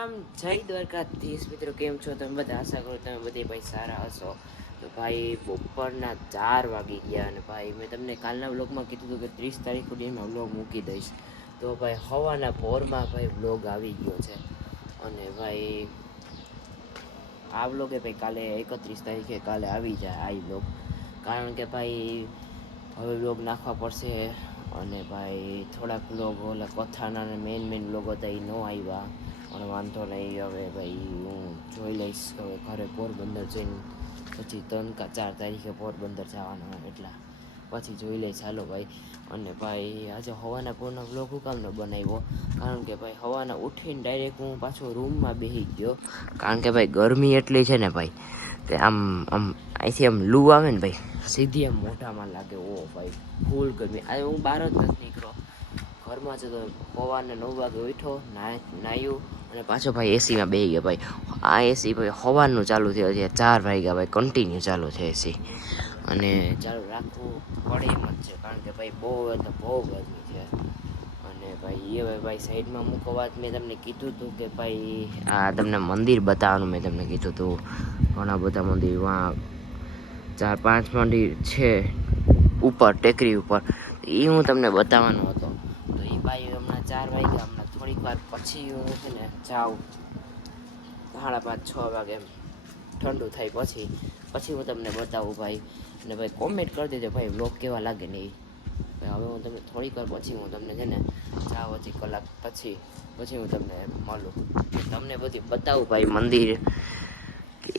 રામ જય દ્વારકાધીશ મિત્રો, કેમ છો તમે બધા? આશા કરું તમે બધી ભાઈ સારા હશો. તો ભાઈ બપોરના 4 વાગી ગયા અને ભાઈ મેં તમને કાલના વ્લોગમાં કીધું હતું કે 30 તારીખ સુધી એમાં વ્લોગ મૂકી દઈશ. તો ભાઈ હવાના ભોરમાં ભાઈ વ્લોગ આવી ગયો છે અને ભાઈ આ વ્લોગ એ ભાઈ કાલે 31 તારીખે કાલે આવી જાય આ વ્લોગ, કારણ કે ભાઈ હવે વ્લોગ નાખવા પડશે. અને ભાઈ થોડાક વ્લોગ ઓલા કથાના અને મેઇન વ્લોગ હતા એ ન આવ્યા, પણ વાંધો નહીં. હવે ભાઈ હું જોઈ લઈશ. હવે ઘરે પોરબંદર જઈને પછી 3 કે 4 તારીખે પોરબંદર જવાના એટલા પછી જોઈ લઈશ. ચાલો ભાઈ. અને ભાઈ આજે હવાના પોરના વ્લોગ હું કામ ન બનાવ્યો, કારણ કે ભાઈ હવાના ઉઠીને ડાયરેક્ટ હું પાછો રૂમમાં બેસી ગયો, કારણ કે ભાઈ ગરમી એટલી છે ને ભાઈ કે આમ અહીંથી આમ લૂ આવે ને ભાઈ સીધી આમ મોઢામાં લાગે. ઓ ભાઈ ફૂલ ગરમી. આજે હું બહાર જ નથી નીકળ્યો, ઘરમાં છે. તો સવારના 9 વાગે ઉઠ્યો, નાહ્યું અને પાછો ભાઈ એસીમાં બેસી ગયો. ભાઈ આ એસી ભાઈ સવારનું ચાલુ થયું છે, 4 વાગ્યા ભાઈ કન્ટિન્યુ ચાલુ છે એસી, અને ચાલુ રાખવું પડે એમ જ છે, કારણ કે ભાઈ બહુ એટલે બહુ ગરમી છે. અને ભાઈ એ ભાઈ સાઈડમાં મૂકો વાત. મેં તમને કીધું હતું કે ભાઈ આ તમને મંદિર બતાવવાનું મેં તમને કીધું હતું. ઘણા બધા મંદિર, વાં 4-5 મંદિર છે ઉપર ટેકરી ઉપર, એ હું તમને બતાવવાનો હતો. તો એ ભાઈ હમણાં 4 વાગ્યા, હમણાં થોડીક વાર પછી હું છે ને જાઉં 5:30-6 વાગે એમ ઠંડુ થાય પછી હું તમને બતાવું ભાઈ. અને ભાઈ કોમેન્ટ કરી દેજો ભાઈ વ્લોગ કેવા લાગે ને એ. હવે હું તમને થોડીક વાર પછી હું તમને છે ને જાઉં હજી કલાક પછી હું તમને મળું, તમને બધી બતાવું ભાઈ મંદિર.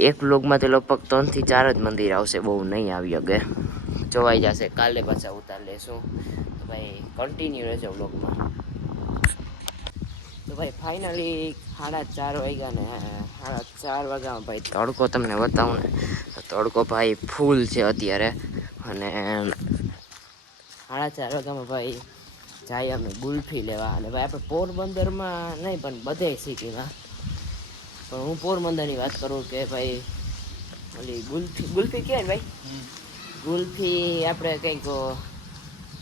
એક વ્લોગમાં તો લગભગ 3 થી 4 જ મંદિર આવશે, બહુ નહીં આવી શકે, જોવાઈ જશે. કાલે પાછા ઉતાર લેશું. તો ભાઈ કન્ટિન્યુ રહેજો વ્લોગમાં. તો ભાઈ ફાઇનલી 4:30 વાગ્યા ને 4:30 વાગ્યામાં ભાઈ તડકો તમને બતાવું ને, તડકો ભાઈ ફૂલ છે અત્યારે. અને 4:30 વાગ્યામાં ભાઈ જાય અમે ગુલ્ફી લેવા. અને ભાઈ આપણે પોરબંદરમાં નહીં પણ બધે સિટીમાં, પણ હું પોરબંદરની વાત કરું કે ભાઈ ઓલી ગુલ્ફી કહેવાય ભાઈ, ગુલ્ફી આપણે કંઈક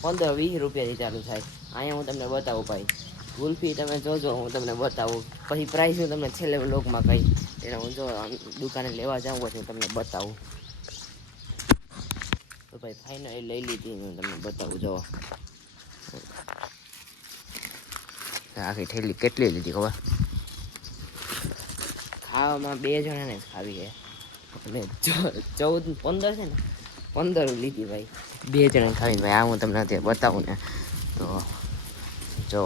15-20 રૂપિયાથી ચાલુ થાય. અહીંયા હું તમને બતાવું ભાઈ, ગુલ્ફી તમે જોજો, હું તમને બતાવું. પછી પ્રાઇસ હું તમને છેલ્લે વ્લોગમાં કહી, એટલે હું જો દુકાને લેવા જાઉં પછી હું તમને બતાવું. તો ભાઈ ફાઇનલી લઈ લીધી, હું તમને બતાવું. જો આખી થેલી કેટલી લીધી ખબર? ખાવામાં 2 જણાને જ ખાવી છે, અને 14-15 છે ને 15 લીધી ભાઈ, 2 જણાને ખાવી. ભાઈ આ હું તમને અત્યારે બતાવું ને, તો જો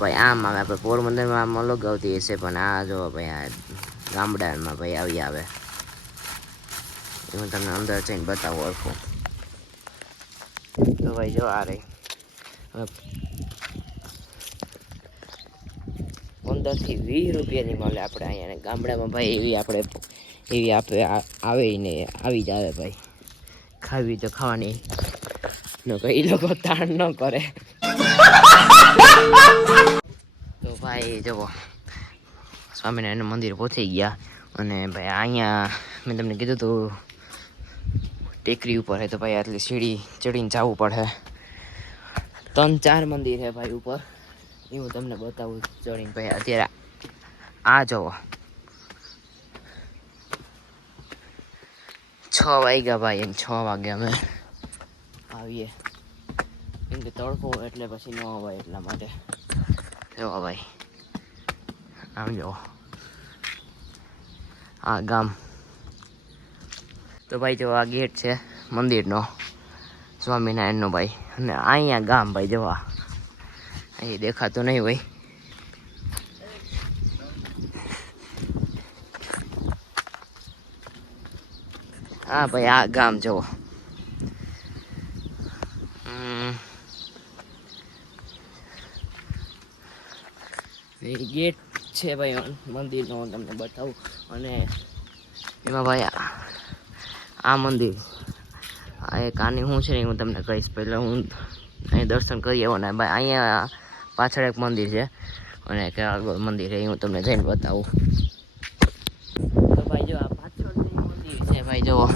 ભાઈ આમ આવે. આપણે પોરબંદરમાં આમ અલગ આવતી હશે, પણ આ જો ભાઈ આ ગામડામાં ભાઈ આવી આવે. હું તમને અંદર જઈને બતાવું હરખું. તો ભાઈ જો આ રહી 15 થી 20 રૂપિયાની મળે આપણે અહીંયા. ગામડામાં ભાઈ એવી આપણે આવે ને આવી જ આવે ભાઈ. ખાવી તો ખાવાની, ન એ લોકો તાણ ન કરે. તો ભાઈ જુઓ સ્વામિનારાયણ મંદિર પહોંચી ગયા. અને ભાઈ અહીંયા મેં તમને કીધું હતું ટેકરી ઉપર છે, તો ભાઈ આટલી સીડી ચડીને જવું પડે. 3-4 મંદિર છે ભાઈ ઉપર, એ હું તમને બતાવું ચડીને. ભાઈ અત્યારે આ જુઓ 6 વાગ્યા ભાઈ, એમ 6 વાગે અમે આવીએ, કેમ કે તડકો એટલે પછી ન અવાય એટલા માટે. જો ભાઈ આમ જો આ ગામ. તો ભાઈ જો આ ગેટ છે મંદિરનો સ્વામિનારાયણનો ભાઈ, અને અહીંયા ગામ ભાઈ જોવા અહીં દેખાતું નહીં ભાઈ. હા ભાઈ આ ગામ જુઓ. ગેટ છે ભાઈ મંદિરનો, હું તમને બતાવું. અને એમાં ભાઈ આ મંદિર આ એક આની શું છે ને હું તમને કહીશ. પહેલાં હું અહીં દર્શન કરી આવો ને ભાઈ. અહીંયા પાછળ એક મંદિર છે અને એક આગળ મંદિર છે, એ હું તમને જઈને બતાવું. તો ભાઈ જો આ પાછળ મંદિર છે ભાઈ જુઓ,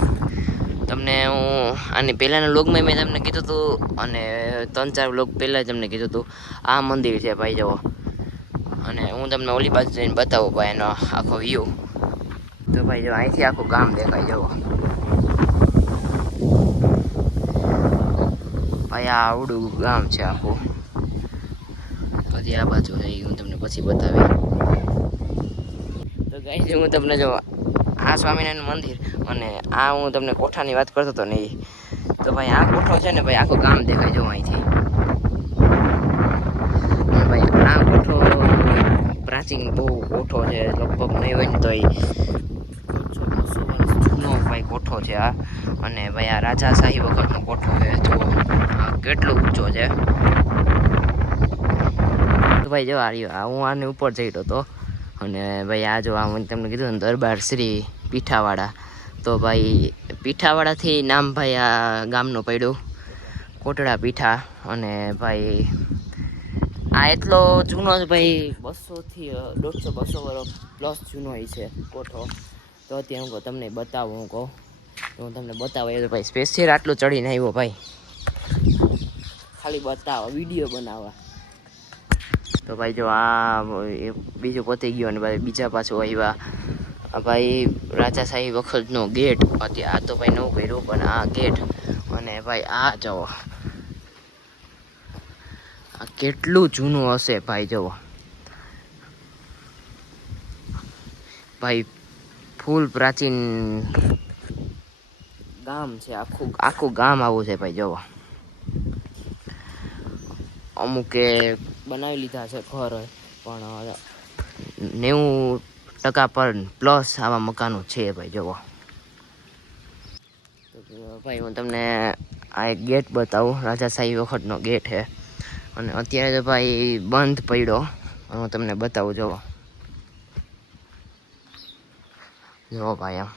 તમને હું આની પહેલાંના વ્લોગમાં મેં તમને કીધું હતું, અને 3-4 વ્લોગ પહેલાં તમને કીધું હતું, આ મંદિર છે ભાઈ જુઓ. અને હું તમને ઓલી બાજુ જઈને બતાવું ભાઈ એનો આખો વ્યૂ. તો ભાઈ જો અહીંથી આખું ગામ દેખાય જુઓ. ભાઈ આ આવડું ગામ છે આખું. પછી આ બાજુ છે હું તમને પછી બતાવી. તો ગાઈસ હું તમને જો આ સ્વામિનારાયણ મંદિર અને આ હું તમને કોઠાની વાત કરતો હતો ને એ. તો ભાઈ આ કોઠો છે ને ભાઈ આખું ગામ દેખાય જો અહીંથી. ભાઈ આ કોઠો પ્રાચીન બહુ કોઠો છે, લગભગ નહીં હોય ને તો 150-200 વર્ષ જૂનો ભાઈ કોઠો છે આ. અને ભાઈ આ રાજાશાહી વખતનો કોઠો છે જો, આ કેટલો ઊંચો છે. તો ભાઈ જો આ હું આની ઉપર જઈ રહ્યો હતો. અને ભાઈ આ જો આ તમને કીધું ને દરબાર શ્રી પીઠાવાડા. તો ભાઈ પીઠાવાડાથી નામ ભાઈ આ ગામનું પડ્યું, કોટડા પીઠા. અને ભાઈ આ એટલો જૂનો છે ભાઈ, 200 થી 150-200 વર્ષ પ્લસ જૂનો છે કોઠો. તો અત્યારે હું તમને બતાવું, હું કહું તો હું તમને બતાવું એ ભાઈ સ્પેશિયલ આટલું ચડીને આવ્યો ભાઈ, ખાલી બતાવો વિડીયો બનાવવા. તો ભાઈ જો આ બીજું પતી ગયું અને ભાઈ બીજા પાછું આવ્યા ભાઈ રાજાશાહી વખતનો ગેટ. અત્યારે આ તો ભાઈ નવું કર્યું પણ આ ગેટ. અને ભાઈ આ જુઓ આ કેટલું જૂનું હશે ભાઈ જુઓ. ભાઈ ફૂલ પ્રાચીન ગામ છે, આખું ગામ આવું છે ભાઈ જુઓ. અમુકે બનાવી લીધા છે ઘર, પણ 90% પર પ્લસ આવા મકાનો છે ભાઈ જુઓ. તો ભાઈ હું તમને આ એક ગેટ બતાવું, રાજાશાહી વખતનો ગેટ છે. અને અત્યારે તો ભાઈ બંધ પડ્યો, હું તમને બતાવું જુઓ. જુઓ ભાઈ આમ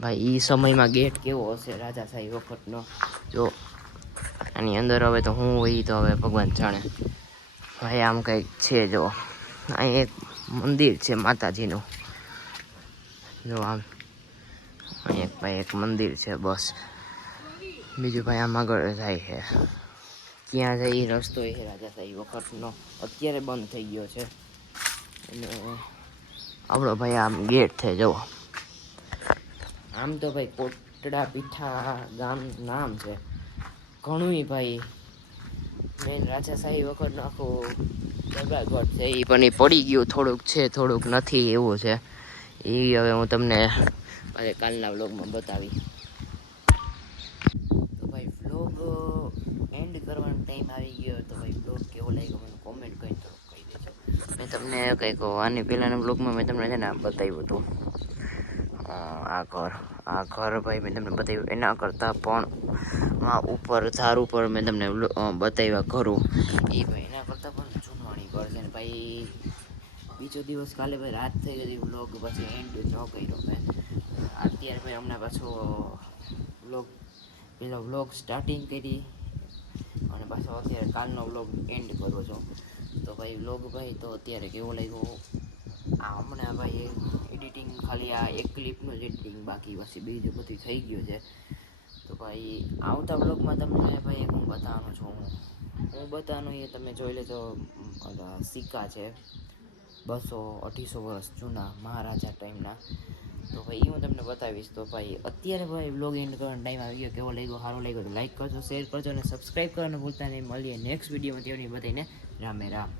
ભાઈ એ સમયમાં ગેટ કેવો હશે રાજાશાહી વખતનો જો. આની અંદર હવે તો હું હોય તો હવે ભગવાન જાણે. ભાઈ આમ કંઈક છે જો, અહીં એક મંદિર છે માતાજીનું જો. આમ અહીં એક મંદિર છે બસ. બીજું ભાઈ આમ આગળ જાય છે, ક્યાં જાય એ રસ્તો એ રાજાશાહી વખતનો, અત્યારે બંધ થઈ ગયો છે. અને આપણો ભાઈ આમ ગેટ છે જુઓ. આમ તો ભાઈ કોટડા પીઠા ગામ નામ છે ઘણું ભાઈ. મેન રાજાશાહી વખતનો આખું દરબારગઢ છે એ પણ એ પડી ગયું, થોડુંક છે થોડુંક નથી એવું છે. એ હવે હું તમને કાલના વ્લોગમાં બતાવી. તો ભાઈ વ્લોગ એન્ડ કરવાનો ટાઈમ આવી ગયો. તો ભાઈ વ્લોગ કેવો લાગ્યો મને કોમેન્ટ કરીને તો કહી દેજો. મેં તમને કંઈક આની પહેલાંના વ્લોગમાં મેં તમને છે ને બતાવ્યું હતું આ ઘર ભાઈ મેં તમને બતાવ્યું. એના કરતાં પણ ઉપર ધાર ઉપર મેં તમને બતાવ્યા ઘરું એ ભાઈ એના કરતાં પણ જૂનવાણી ઘર છે ને ભાઈ. બીજો દિવસ કાલે ભાઈ રાત થઈ ગઈ વ્લોગ પછી એન્ડ ન કર્યો મેં. અત્યારે ભાઈ હમણાં પાછો વ્લોગ સ્ટાર્ટિંગ કરી અને પાછો અત્યારે કાલનો વ્લોગ એન્ડ કરવો છો. તો ભાઈ વ્લોગ ભાઈ તો અત્યારે કેવો લાગ્યો આ હમણાં ભાઈ એડિટિંગ ખાલી આ એક ક્લિપનું જ એડિટિંગ બાકી, પછી બીજું બધું થઈ ગયું છે. તો ભાઈ આવતા વ્લોગમાં તમને ભાઈ હું બતાવવાનો છું, હું બતાવવાનો એ તમે જોઈ લેજો. સિક્કા છે 200-250 વર્ષ જૂના મહારાજા ટાઈમના. તો ભાઈ એ હું તમને બતાવીશ. તો ભાઈ અત્યારે ભાઈ વ્લોગ એન્ડ કરવાનો ટાઈમ આવી ગયો. કેવો લાગ્યો, સારો લાગ્યો તો લાઈક કરજો, શેર કરજો અને સબસ્ક્રાઈબ કરવાનું ભૂલતા નહીં. મળીએ નેક્સ્ટ વિડીયોમાં. તેની બધાને રામે રામ.